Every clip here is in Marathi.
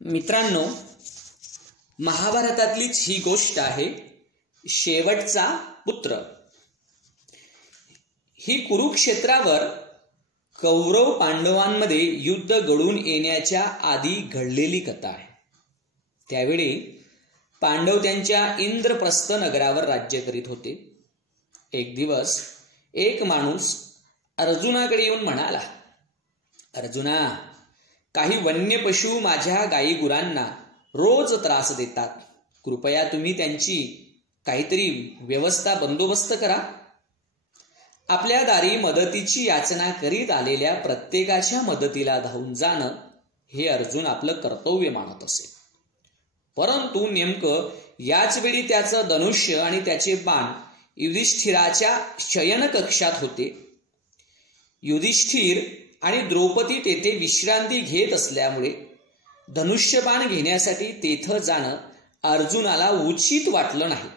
मित्रांनो, महाभारतातलीच ही गोष्ट आहे शेवटचा पुत्र। ही कुरुक्षेत्रावर कौरव पांडवांमध्ये युद्ध घडून येण्याच्या आधी घडलेली कथा आहे। त्यावेळी पांडव त्यांच्या इंद्रप्रस्थ नगरावर राज्य करीत होते। एक दिवस एक माणूस अर्जुनाकडे येऊन म्हणाला, अर्जुना, काही वन्य पशु माझ्या गायी गुरांना रोज त्रास देतात, कृपया तुम्ही त्यांची काहीतरी व्यवस्था बंदोबस्त करा। आपल्या दारी मदतीची याचना करीत आलेल्या प्रत्येकाच्या मदतीला धावून जाणं हे अर्जुन आपलं कर्तव्य मानत असे। परंतु नेमकं याच वेळी त्याचं धनुष्य आणि त्याचे बाण युधिष्ठिराच्या शयन कक्षात होते। युधिष्ठिर आणि द्रौपदी तेथे विश्रांती घेत असल्यामुळे धनुष्यबाण घेण्यासाठी तेथे जाणं अर्जुनाला उचित वाटलं नाही।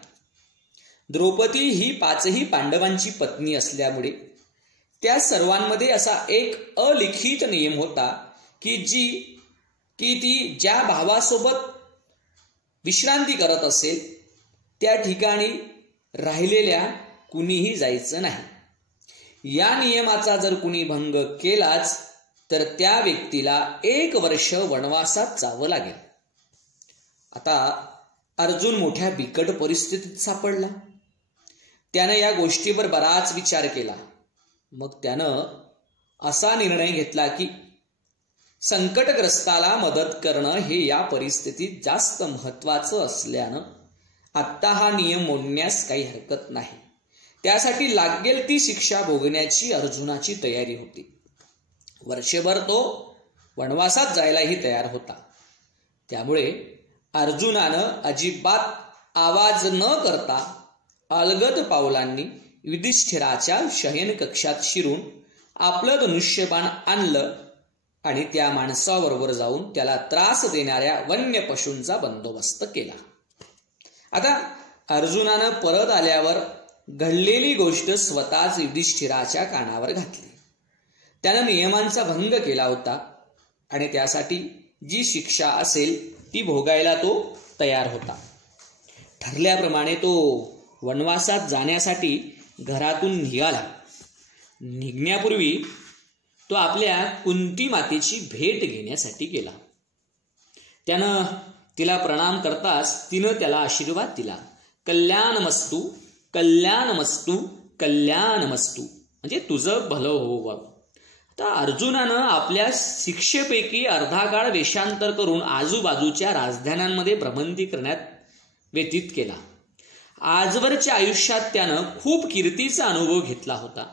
द्रौपदी ही पाचही पांडवांची पत्नी असल्यामुळे त्या सर्वांमध्ये असा एक अलिखित नियम होता की ती ज्या भावासोबत विश्रांती करत असेल त्या ठिकाणी राहिलेल्या कुणीही जायचं नाही। या नियमाचा जर कुणी भंग केलाच तर त्या व्यक्तीला 1 वर्ष वनवासात जावं लागेल। आता अर्जुन मोठ्या बिकट परिस्थितीत सापडला। त्यानं या गोष्टीवर बराच विचार केला। मग त्यानं असा निर्णय घेतला की संकटग्रस्ताला मदत करणं हे या परिस्थितीत जास्त महत्वाचं असल्यानं आत्ता हा नियम मोडण्यास काही हरकत नाही। त्यासाठी लागेल ती शिक्षा भोगण्याची अर्जुनाची तयारी होती। वर्षभर तो वनवासात जायलाही तयार होता। त्यामुळे अर्जुनानं अजिबात आवाज न करता अलगद पावलांनी युधिष्ठिराच्या शयन कक्षात शिरून आपलं धनुष्यबाण आणलं आणि त्या माणसाबरोबर जाऊन त्याला त्रास देणाऱ्या वन्य पशूंचा बंदोबस्त केला। आता अर्जुनानं परत आल्यावर घडलेली गोष्ट स्वतःच युधिष्ठिराच्या कानावर घातली। त्यानं नियमांचा भंग केला होता आणि त्यासाठी जी शिक्षा असेल ती भोगायला तो तयार होता। ठरल्याप्रमाणे तो वनवासात जाण्यासाठी घरातून निघाला। निघण्यापूर्वी तो आपल्या कुंती मातेची भेट घेण्यासाठी गेला। त्यानं तिला प्रणाम करताच तिनं त्याला आशीर्वाद दिला, कल्याणमस्तु कल्याणमस्तु कल्याणमस्तु, म्हणजे तुझं भलं हो। आता अर्जुनानं आपल्या शिक्षेपैकी अर्धा काळ वेषांतर करून आजूबाजूच्या राजधान्यांमध्ये भ्रमंती करण्यात व्यतीत केला। आजवरच्या आयुष्यात त्यानं खूप कीर्तीचा अनुभव घेतला होता।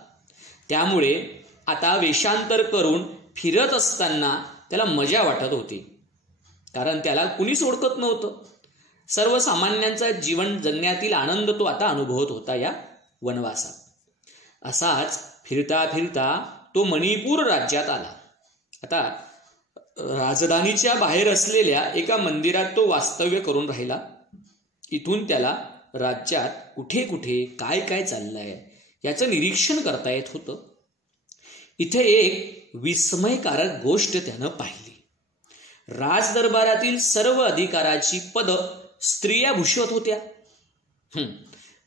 त्यामुळे आता वेषांतर करून फिरत असताना त्याला मजा वाटत होती, कारण त्याला कुणीच ओळखत नव्हतं। सर्वसामान्यांचा जीवन जगण्यातील आनंद तो आता अनुभवत होता या वनवासात। असाच फिरता फिरता तो मणिपूर राज्यात आला। आता राजधानीच्या बाहेर असलेल्या एका मंदिरात तो वास्तव्य करून राहिला। इथून त्याला राज्यात कुठे कुठे काय काय चाललंय याचं निरीक्षण करता येत होतं। इथे एक विस्मयकारक गोष्ट त्यानं पाहिली। राजदरबारातील सर्व अधिकाराची पद स्त्रिया भूषवत होत्या।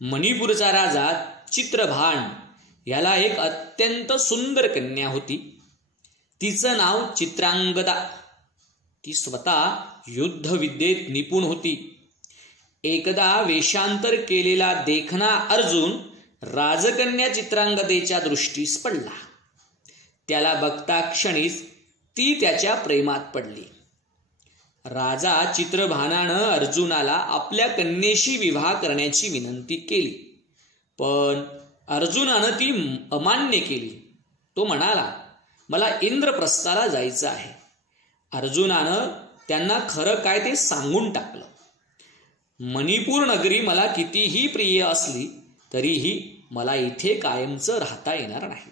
मणिपूरचा राजा चित्रभान याला एक अत्यंत सुंदर कन्या होती। तिचं नाव चित्रांगदा। ती स्वतः युद्धविद्येत निपुण होती। एकदा वेषांतर केलेला देखणा अर्जुन राजकन्या चित्रांगदेच्या दृष्टीस पडला। त्याला बघता क्षणीच ती त्याच्या प्रेमात पडली। राजा चित्रभानानं अर्जुनाला आपल्या कन्येशी विवाह करण्याची विनंती केली, पण अर्जुनानं ती अमान्य केली। तो म्हणाला, मला इंद्रप्रस्थाला जायचं आहे। अर्जुनानं त्यांना खरं काय ते सांगून टाकलं। मणिपूर नगरी मला कितीही प्रिय असली तरीही मला इथे कायमचं राहता येणार नाही।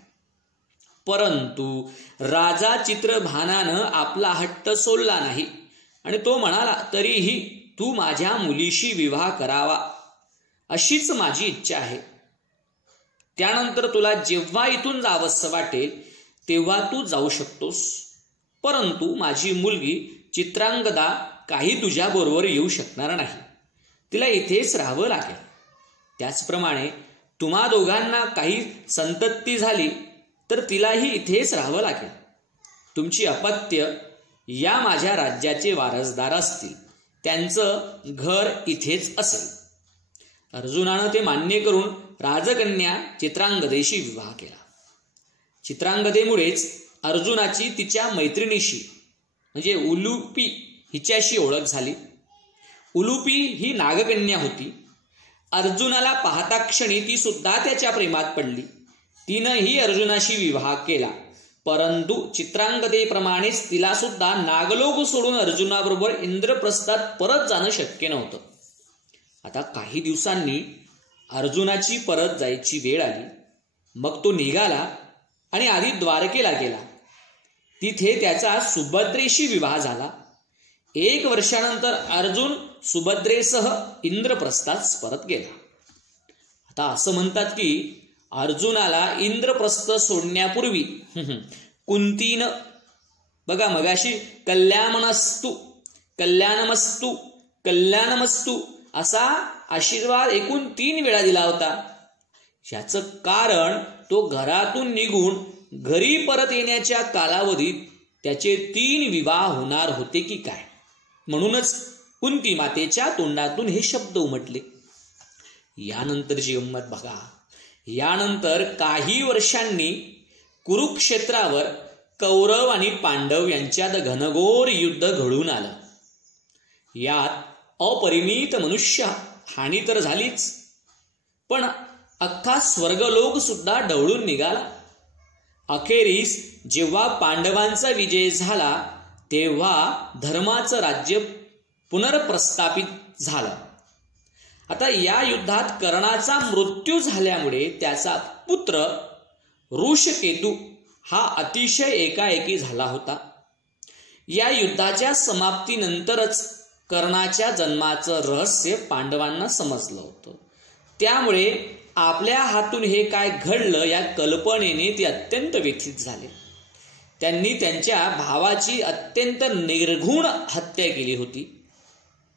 परंतु राजा चित्रभानानं आपला हट्ट सोडला नाही आणि तो म्हणाला, तरीही तू माझ्या मुलीशी विवाह करावा अशीच माझी इच्छा आहे। त्यानंतर तुला जेव्हा इथून जावंसं वाटेल तेव्हा तू जाऊ शकतोस, परंतु माझी मुलगी चित्रांगदा काही तुझ्याबरोबर येऊ शकणार नाही. तिला इथेच राहावं लागेल. त्याचप्रमाणे तुम्हा दोघांना काही संतती झाली तर तिलाही इथेच राहावं लागेल. तुमची अपत्य या माझ्या राज्याचे वारसदार असतील. त्यांचं घर इथेच असेल. अर्जुनानं ते मान्य करून राजकन्या चित्रांगदेशी विवाह केला. चित्रांगदेमुळेच अर्जुनाची तिच्या मैत्रिणीशी म्हणजे उलुपी हिच्याशी ओळख झाली. उलुपी ही नागकन्या होती. अर्जुनाला पाहता क्षणी ती सुद्धा त्याच्या प्रेमात पडली. तिनंही अर्जुनाशी विवाह केला. परंतु चित्रांगदेप्रमाणेच तिला सुद्धा नागलोक सोडून अर्जुनाबरोबर इंद्रप्रस्थात परत जाणं शक्य नव्हतं. आता काही दिवसांनी अर्जुनाची परत जायची वेळ आली. मग तो निघाला आणि आधी द्वारकेला गेला. तिथे त्याचा सुभद्रेशी विवाह झाला. 1 वर्षानंतर अर्जुन सुभद्रेसह इंद्रप्रस्थात परत गेला. आता असं म्हणतात की अर्जुनाला इंद्रप्रस्थ सोडण्यापूर्वी कुंतीनं बघा मगाशी कल्याणमस्तु कल्याणमस्तु कल्याणमस्तु असा आशीर्वाद एकूण 3 वेळा दिला होता. याचं कारण तो घरातून निघून घरी परत येण्याच्या कालावधीत त्याचे 3 विवाह होणार होते की काय, म्हणूनच कुंती मातेच्या तोंडातून हे शब्द उमटले. यानंतरची गंमत बघा. यानंतर काही वर्षांनी कुरुक्षेत्रावर कौरव आणि पांडव यांच्यात घनघोर युद्ध घडून आलं. यात अपरिमित मनुष्य हानी तर झालीच, पण अख्खा स्वर्गलोक सुद्धा ढवळून निघाला. अखेरीस जेव्हा पांडवांचा विजय झाला तेव्हा धर्माचं राज्य पुनर्प्रस्थापित झालं. आता या युद्धात कर्णाचा मृत्यू झाल्यामुळे त्याचा पुत्र ऋषकेतू हा अतिशय एकाएकी झाला होता. या युद्धाच्या समाप्तीनंतरच कर्णाच्या जन्माचं रहस्य पांडवांना समजलं होतं. त्यामुळे आपल्या हातून हे काय घडलं या कल्पनेने ते अत्यंत व्यथित झाले. त्यांनी त्यांच्या भावाची अत्यंत निर्घृण हत्या केली होती.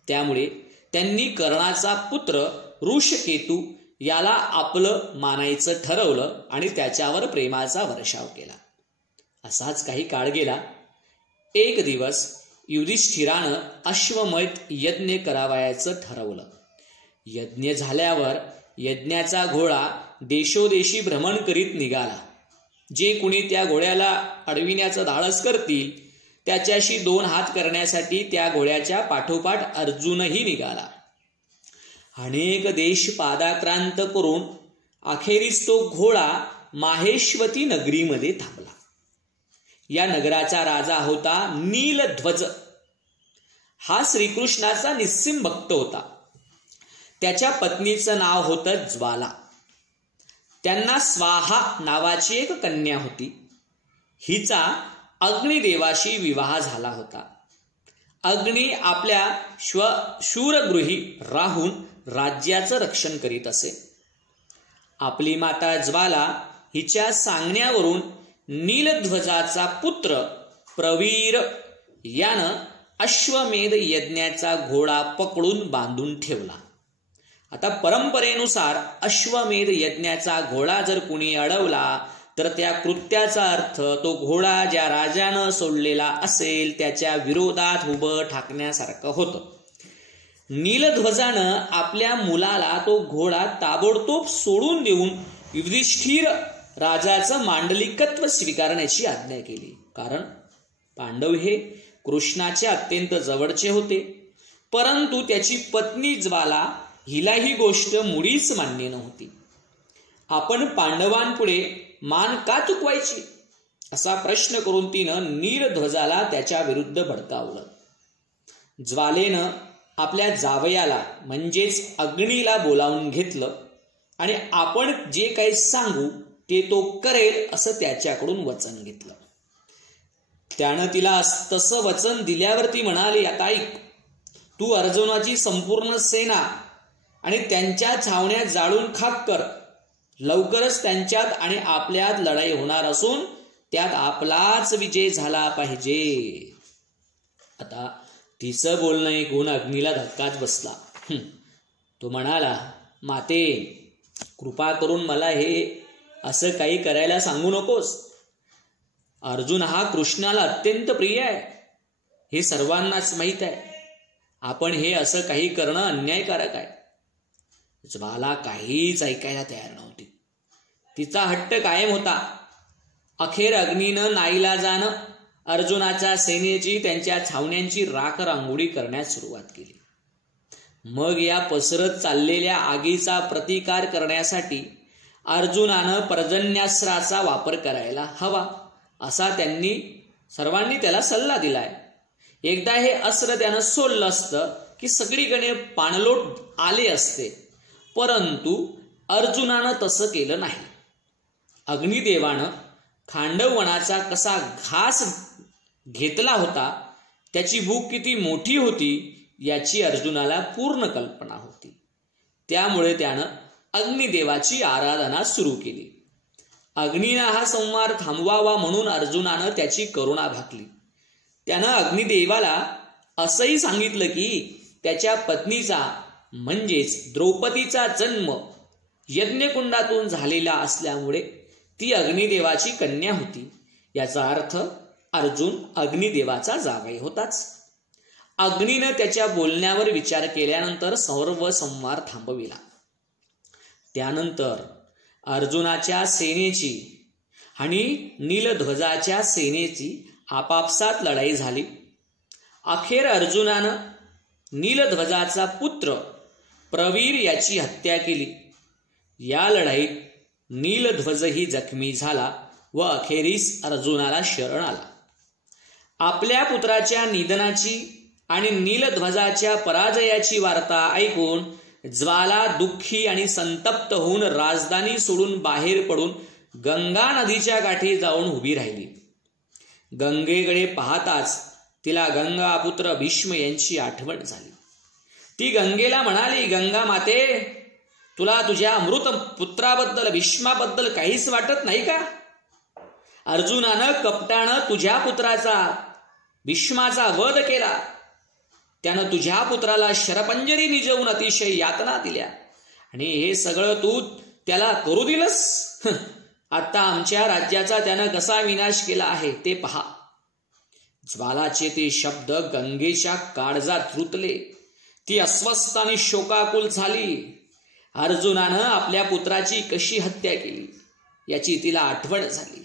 त्यामुळे त्यांनी कर्णाचा पुत्र ऋषकेतू याला आपलं मानायचं ठरवलं आणि त्याच्यावर प्रेमाचा वर्षाव केला. असाच काही काळ गेला. एक दिवस युधिष्ठिरानं अश्वमेध यज्ञ करावयाचं ठरवलं. यज्ञ झाल्यावर यज्ञाचा घोडा देशोदेशी भ्रमण करीत निघाला. जे कुणी त्या घोड्याला अडविण्याचं धाडस करतील त्याच्याशी 2 हात करण्यासाठी त्या घोड्याच्या पाठोपाठ अर्जुनही निघाला. अनेक देश पादाक्रांत करून अखेरीस तो घोडा माहेश्वती नगरीमध्ये थांबला. या नगराचा राजा होता नीलध्वज. हा श्रीकृष्णाचा निस्सिम भक्त होता. त्याच्या पत्नीचं नाव होतं ज्वाला. त्यांना स्वाहा नावाची एक कन्या होती. हिचा अग्निदेवाशी विवाह झाला होता. अग्नी आपल्या शूरगृही राहून राज्याचं रक्षण करीत असे. आपली माता ज्वाला हिच्या सांगण्यावरून नीलध्वजाचा पुत्र प्रवीर यानं अश्वमेध यज्ञाचा घोडा पकडून बांधून ठेवला. आता परंपरेनुसार अश्वमेध यज्ञाचा घोडा जर कुणी अडवला तर त्या कृत्याचा अर्थ तो घोडा ज्या राजानं सोडलेला असेल त्याच्या विरोधात उभं ठाकण्यासारखं होतं. नीलध्वजानं आपल्या मुलाला तो घोडा ताबडतोब सोडून देऊन युधिष्ठिर राजाचं मांडलिकत्व स्वीकारण्याची आज्ञा केली. कारण पांडव हे कृष्णाचे अत्यंत जवळचे होते. परंतु त्याची पत्नी ज्वाला हिला ही गोष्ट मुळीच मान्य नव्हती. आपण पांडवांपुढे मान का चुकवायची असा प्रश्न करून तिनं नीलध्वजाला त्याच्या विरुद्ध भडकावलं. ज्वालेनं आपल्या जावयाला म्हणजेच अग्नीला बोलावून घेतलं आणि आपण जे काही सांगू ते तो करेल असं त्याच्याकडून वचन घेतलं. त्यानं तिला तसं वचन दिल्यावरती म्हणाली, आता ऐक, तू अर्जुनाची संपूर्ण सेना आणि त्यांच्या छावण्या जाळून खाक कर. लवकरच त्यांच्यात आणि आपल्यात लढाई होणार असून त्यात आपलाच विजय झाला पाहिजे. आता तिचं बोलणं ऐकून अग्नीला धक्काच बसला. तो म्हणाला, माते, कृपा करून मला हे असं काही करायला सांगू नकोस. अर्जुन हा कृष्णाला अत्यंत प्रिय आहे, हे सर्वांनाच माहीत आहे. आपण हे असं काही करणं अन्यायकारक आहे. ज्वाला काहीच ऐकायला तयार नव्हती. तिचा हट्ट कायम होता. अखेर अग्नीनं नाईलाजानं अर्जुनाच्या सेनेची, त्यांच्या छावण्यांची राख रांगोळी करण्यास सुरुवात केली. मग या पसरत चाललेल्या आगीचा प्रतिकार करण्यासाठी अर्जुनानं पर्जन्यास्त्राचा वापर करायला हवा असा त्यांनी सर्वांनी त्याला सल्ला दिलाय. एकदा हे अस्त्र त्यानं सोडलं असतं की सगळीकडे पाणलोट आले असते, परंतु अर्जुनानं तसं केलं नाही. अग्निदेवानं खांडववनाचा कसा घास घेतला होता, त्याची भूक किती मोठी होती याची अर्जुनाला पूर्ण कल्पना होती. त्यामुळे त्यानं अग्निदेवाची आराधना सुरू केली. अग्नीनं हा संहार थांबवावा म्हणून अर्जुनानं त्याची करुणा भागली. त्यानं अग्निदेवाला असंही सांगितलं की त्याच्या पत्नीचा म्हणजेच द्रौपदीचा जन्म यज्ञकुंडातून झालेला असल्यामुळे ती अग्निदेवाची कन्या होती. याचा अर्थ अर्जुन अग्निदेवाचा जावई होताच. अग्नीनं त्याच्या बोलण्यावर विचार केल्यानंतर सर्व संहार थांबविला. त्यानंतर अर्जुनाच्या सेनेची आणि नीलध्वजाच्या सेनेची आपापसात लढाई झाली. अखेर अर्जुनानं नीलध्वजाचा पुत्र प्रवीर याची हत्या केली. या लढाईत नीलध्वजही जखमी झाला व अखेरीस अर्जुनाला शरण आला. आपल्या पुत्राच्या निधनाची आणि नीलध्वजाच्या पराजयाची वार्ता ऐकून ज्वाला दुःखी आणि संतप्त होऊन राजधानी सोडून बाहेर पडून गंगा नदीच्या काठी जाऊन उभी राहिली. गंगेकडे पाहताच तिला गंगापुत्र भीष्म यांची आठवण झाली. ती गंगेला म्हणाली, गंगा माते, तुला तुझ्या अमृत पुत्राबद्दल, भीष्माबद्दल काहीच वाटत नाही का? अर्जुनानं कपटानं तुझ्या पुत्राचा, भीष्माचा वध केला. त्यानं तुझ्या पुत्राला शरपंजरी निजवून अतिशय यातना दिल्या आणि हे सगळं तू त्याला करू दिलंस. आता आमच्या राज्याचा त्यानं कसा विनाश केला आहे ते पहा. ज्वालाचे ते शब्द गंगेच्या काळजात रुतले. ती अस्वस्थ आणि शोकाकुल झाली. अर्जुनानं आपल्या पुत्राची कशी हत्या केली याची तिला आठवण झाली.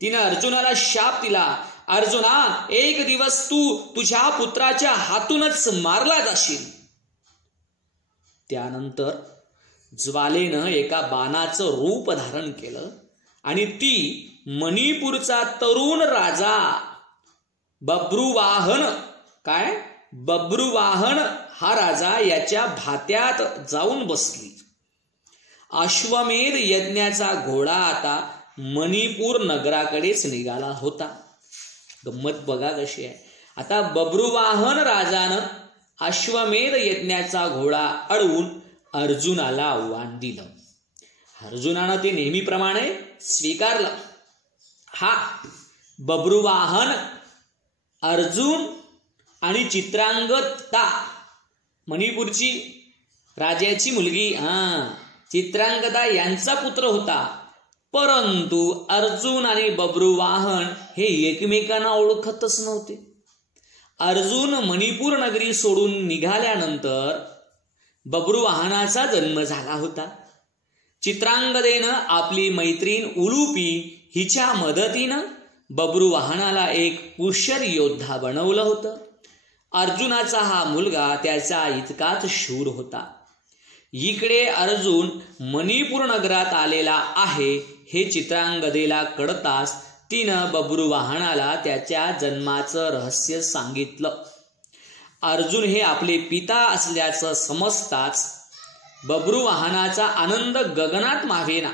तिनं अर्जुनाला शाप दिला, अर्जुना, एक दिवस तू तुझ्या पुत्राच्या हातूनच मारला जाशील. त्यानंतर ज्वालेनं एका बाणाचं रूप धारण केलं आणि ती मणिपूरचा तरुण राजा बब्रुवाहन हा राजा याच्या भात्यात जाऊन बसली. अश्वमेध यज्ञाचा घोडा आता मणिपूर नगराकडेच निघाला होता. गंमत बघा कशी आहे. आता बब्रुवाहन राजानं अश्वमेध यज्ञाचा घोडा अडवून अर्जुनाला आव्हान दिलं. अर्जुनानं ते नेहमीप्रमाणे स्वीकारलं. हा बब्रुवाहन अर्जुन आणि चित्रांगदा, मणिपूरची राजाची मुलगी चित्रांगदा यांचा पुत्र होता. परंतु अर्जुन आणि बब्रुवाहन हे एकमेकांना ओळखतच नव्हते. अर्जुन मणिपूर नगरी सोडून निघाल्यानंतर बब्रुवाहनाचा जन्म झाला होता. चित्रांगदेनं आपली मैत्रीण उलूपी हिच्या मदतीनं बब्रुवाहनाला एक कुशल योद्धा बनवलं होतं. अर्जुनाचा हा मुलगा त्याचा इतकाच शूर होता. इकडे अर्जुन मणिपूर नगरात आलेला आहे हे चित्रांगदेला कळताच तिनं बब्रुवाहनाला त्याच्या जन्माचं रहस्य सांगितलं. अर्जुन हे आपले पिता असल्याचं समजताच बब्रुवाहनाचा आनंद गगनात मावेना.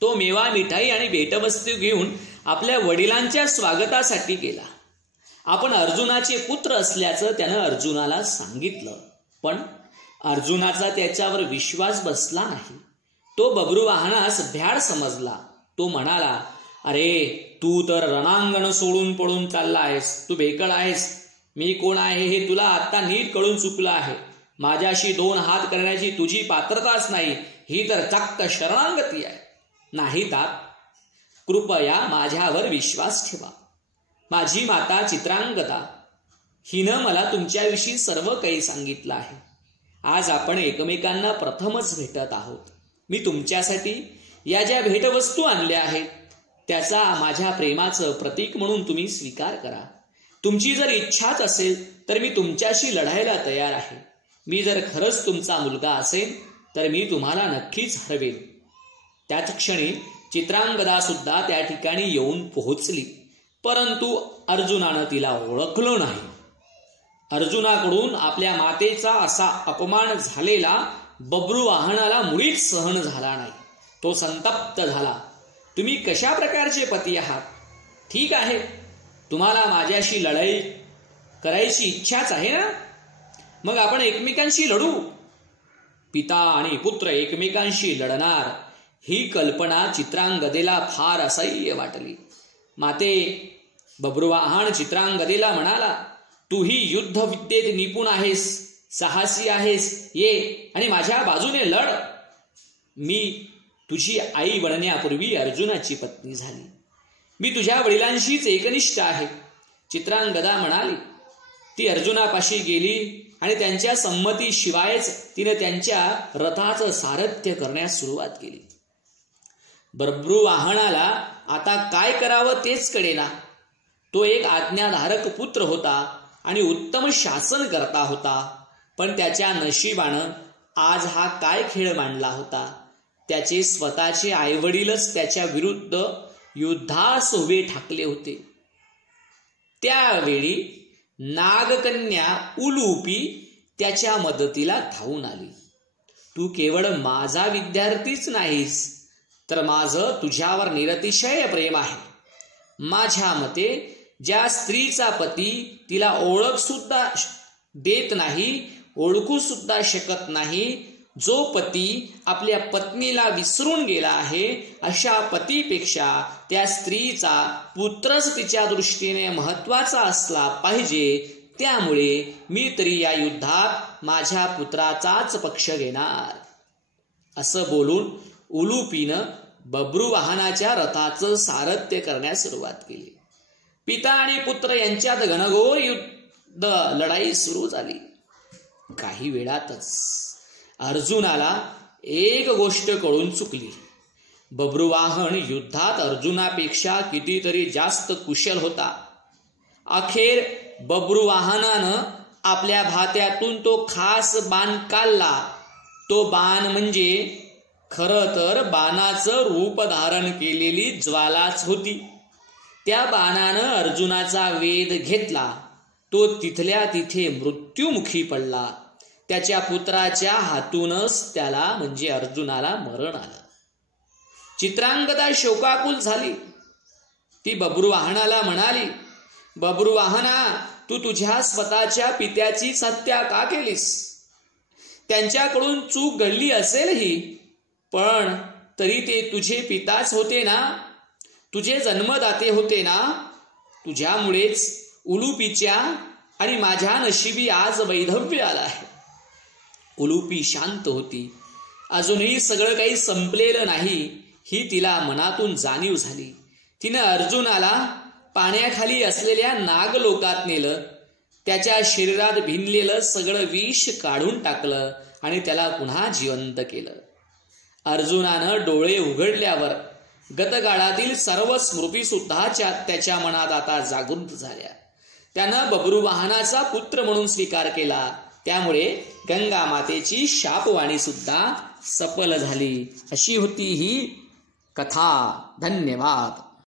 तो मेवा, मिठाई आणि भेटवस्तू घेऊन आपल्या वडिलांच्या स्वागतासाठी गेला. आपण अर्जुनाचे पुत्र असल्याचं त्यानं अर्जुनाला सांगितलं, पण अर्जुनाचा त्याच्यावर विश्वास बसला नाही. तो बब्रुवाहनास भ्याड समजला. तो म्हणाला, अरे तू तर रणांगण सोडून पळून चालला आहेस, तू भेकळ आहेस. मी कोण आहे हे तुला आता नीट कळून चुकलं आहे. माझ्याशी 2 हात करण्याची तुझी पात्रताच नाही, ही तर चक्क शरणागती आहे. नाही तात, कृपया माझ्यावर विश्वास ठेवा. माझी माता चित्रांगदा हिनं मला तुमच्याविषयी सर्व काही सांगितलं आहे. आज आपण एकमेकांना प्रथमच भेटत आहोत. मी तुमच्यासाठी या ज्या भेटवस्तू आणल्या आहेत त्याचा माझ्या प्रेमाचं प्रतीक म्हणून तुम्ही स्वीकार करा. तुमची जर इच्छाच असेल तर मी तुमच्याशी लढायला तयार आहे. मी जर खरंच तुमचा मुलगा असेल तर मी तुम्हाला नक्कीच हरवेन. त्याच क्षणी चित्रांगदा सुद्धा त्या ठिकाणी येऊन पोहोचली, परंतु अर्जुनानं तिला ओळखलं नाही. अर्जुनाकडून आपल्या मातेचा असा अपमान झालेला बब्रुवाहनाला मुळीच सहन झाला नाही. तो संतप्त झाला. तुम्ही कशा प्रकारचे पती आहात? ठीक आहे, तुम्हाला माझ्याशी लढाई करायची इच्छाच आहे ना, मग आपण एकमेकांशी लढू. पिता आणि पुत्र एकमेकांशी लढणार ही कल्पना चित्रांगदेला फार असह्य वाटली. माते, बब्रुवाहन चित्रांगदेला म्हणाला, तू ही युद्धविद्येत निपुण आहेस, साहसी आहेस, ये आणि माझ्या बाजूने लढ. मी तुझी आई बनण्यापूर्वी अर्जुनाची पत्नी झाली. मी तुझ्या वडिलांशीच एकनिष्ठ आहे. चित्रांगदा म्हणाली. ती अर्जुनापाशी गेली आणि त्यांच्या संमतीशिवायच तिने त्यांच्या रथाचं सारथ्य करण्यास सुरुवात केली. बब्रुवाहनाला आता काय करावं तेच कळेना. तो एक आज्ञाधारक पुत्र होता आणि उत्तम शासन करता होता, पण त्याच्या नशिबानं आज हा काय खेळ मांडला होता. त्याचे स्वतःचे आईवडीलच त्याच्या विरुद्ध युद्धास उभे ठाकले होते. त्यावेळी नागकन्या उलूपी त्याच्या मदतीला धावून आली. तू केवळ माझा विद्यार्थीच नाहीस, तर माझं तुझ्यावर निरतिशय प्रेम आहे. माझ्या मते ज्या स्त्रीचा पती तिला ओळख सुद्धा देत नाही, ओळखू सुद्धा शकत नाही, जो पती आपल्या पत्नीला विसरून गेला आहे, अशा पतीपेक्षा त्या स्त्रीचा पुत्रच तिच्या दृष्टीने महत्वाचा असला पाहिजे. त्यामुळे मी तरी या युद्धात माझ्या पुत्राचाच पक्ष घेणार. असं बोलून उलूपीनं बब्रुवाहनाच्या रथाचं सारथ्य करण्यास सुरुवात केली. पिता आणि पुत्र यांच्यात घनघोर युद्ध लढाई सुरू झाली. काही वेळातच अर्जुनाला एक गोष्ट कळून चुकली. बब्रुवाहन युद्धात अर्जुनापेक्षा कितीतरी जास्त कुशल होता. अखेर बब्रुवाहनानं आपल्या भात्यातून तो खास बाण काढला. तो बाण म्हणजे खरं तर बाणाचं रूप धारण केलेली ज्वालाच होती. त्या बाणानं अर्जुनाचा वेध घेतला. तो तिथल्या तिथे मृत्युमुखी पडला. त्याच्या पुत्राच्या हातूनच त्याला म्हणजे अर्जुनाला मरण आलं. चित्रांगदा शोकाकुल झाली. ती बब्रुवाहनाला म्हणाली, बब्रुवाहना, तू तुझ्या स्वतःच्या पित्याचीच हत्या का केलीस? त्यांच्याकडून चूक घडली असेलही, पण तरी ते तुझे पिताच होते ना, तुझे जन्मदाते होते ना. तुझ्यामुळेच उलूपीच्या आणि माझ्या नशिबी आज वैधव्य आलं आहे. उलूपी शांत होती. अजूनही सगळं काही संपलेलं नाही ही तिला मनातून जाणीव झाली. तिनं अर्जुनाला पाण्याखाली असलेल्या नागलोकात नेलं. त्याच्या शरीरात भिनलेलं सगळं विष काढून टाकलं आणि त्याला पुन्हा जिवंत केलं. अर्जुनानं डोळे उघडल्यावर गतकाळातील सर्व स्मृती सुद्धा त्याच्या मनात आता जागृत झाल्या. त्यानं बब्रुवाहनाचा पुत्र म्हणून स्वीकार केला. त्यामुळे गंगा मातेची शापवाणी सुद्धा सफल झाली. अशी होती ही कथा. धन्यवाद.